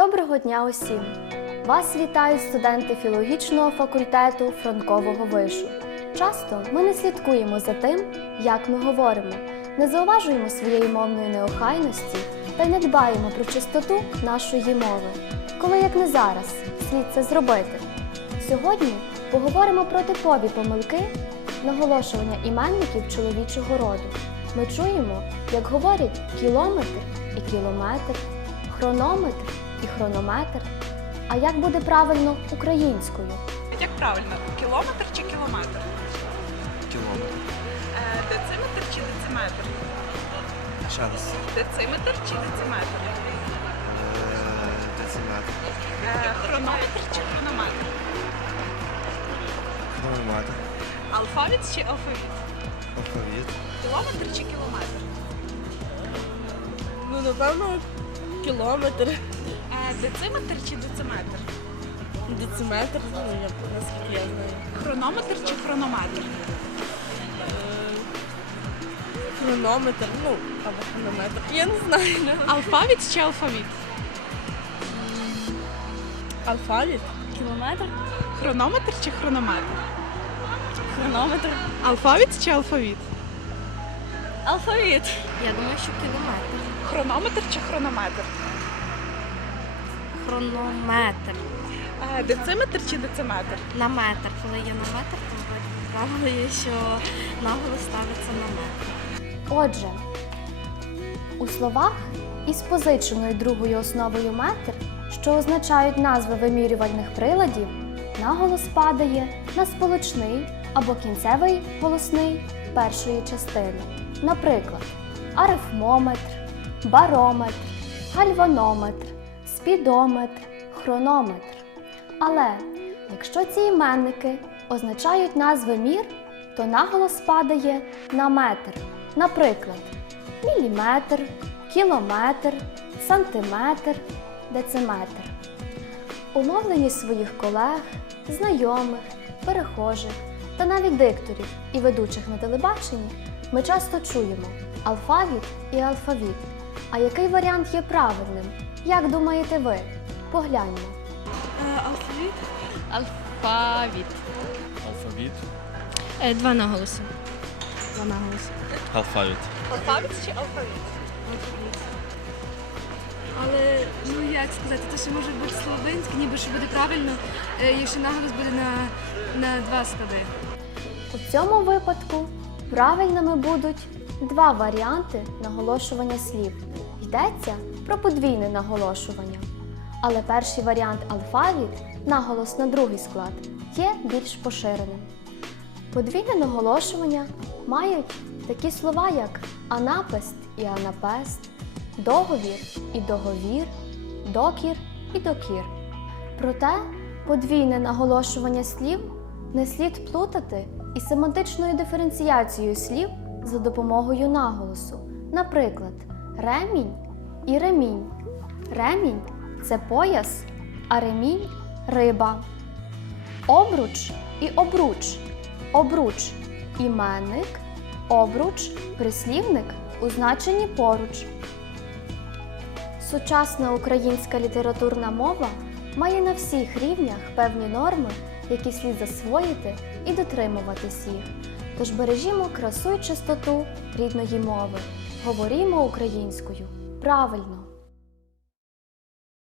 Доброго дня усім! Вас вітають студенти філологічного факультету Франкового вишу. Часто ми не слідкуємо за тим, як ми говоримо, не зауважуємо своєї мовної неохайності та не дбаємо про чистоту нашої мови. Коли як не зараз, слід це зробити. Сьогодні поговоримо про типові помилки наголошування іменників чоловічого роду. Ми чуємо, як говорять кілометр і кілометр, хронометр і хронометр. А як буде правильно українською? Як правильно, кілометр чи кілометр? Кілометр. Е, дециметр чи дециметр? Ще раз. Дециметр чи дециметр? Е, Дециметр. Е, хронометр чи хронометр? Хронометр. Алфавіт чи алфавіт? Алфавіт. Кілометр чи кілометр? Ну, напевно, кілометр, дециметр чи дециметр? дециметр, ну, я, наскільки я знаю. Хронометр чи хронометр? Хронометр, ну, або хронометр. Я не знаю. Алфавіт чи алфавіт? Алфавіт? Кілометр, Хронометр чи хронометр? хронометр, Алфавіт чи алфавіт? алфавіт. Я думаю, що кілометр. Хронометр чи хронометр? Хронометр. Е, дециметр чи дециметр? На метр. Коли є на метр, то правило що наголос ставиться на метр. Отже, у словах із позиченою другою основою метр, що означають назви вимірювальних приладів, наголос падає на сполучний або кінцевий голосний першої частини. Наприклад, арифмометр, барометр, гальванометр, спідометр, хронометр. Але якщо ці іменники означають назви мір, то наголос падає на метр. Наприклад, міліметр, кілометр, сантиметр, дециметр. У мовленні своїх колег, знайомих, перехожих та навіть дикторів і ведучих на телебаченні ми часто чуємо алфавіт і алфавіт. А який варіант є правильним? Як думаєте ви? Погляньмо. Алфавіт? Алфавіт. Алфавіт. Е, два наголоси. Два наголоси. Алфавіт. Алфавіт чи алфавіт? Алфавіт. Але ну як сказати, то що може бути словенське, ніби що буде правильно, е, якщо наголос буде на, на два склади. У цьому випадку правильними будуть два варіанти наголошування слів. Йдеться про подвійне наголошування. Але перший варіант алфавіт, наголос на другий склад, є більш поширеним. Подвійне наголошування мають такі слова, як анапест і анапест, договір і договір, докір і докір. Проте подвійне наголошування слів не слід плутати із семантичною диференціацією слів за допомогою наголосу. Наприклад, ремінь і ремінь. Ремінь це пояс, а ремінь риба. Обруч і обруч. Обруч іменник, обруч прислівник у значенні поруч. Сучасна українська літературна мова має на всіх рівнях певні норми, які слід засвоїти і дотримуватись їх. Тож бережімо красу й чистоту рідної мови, говорімо українською правильно.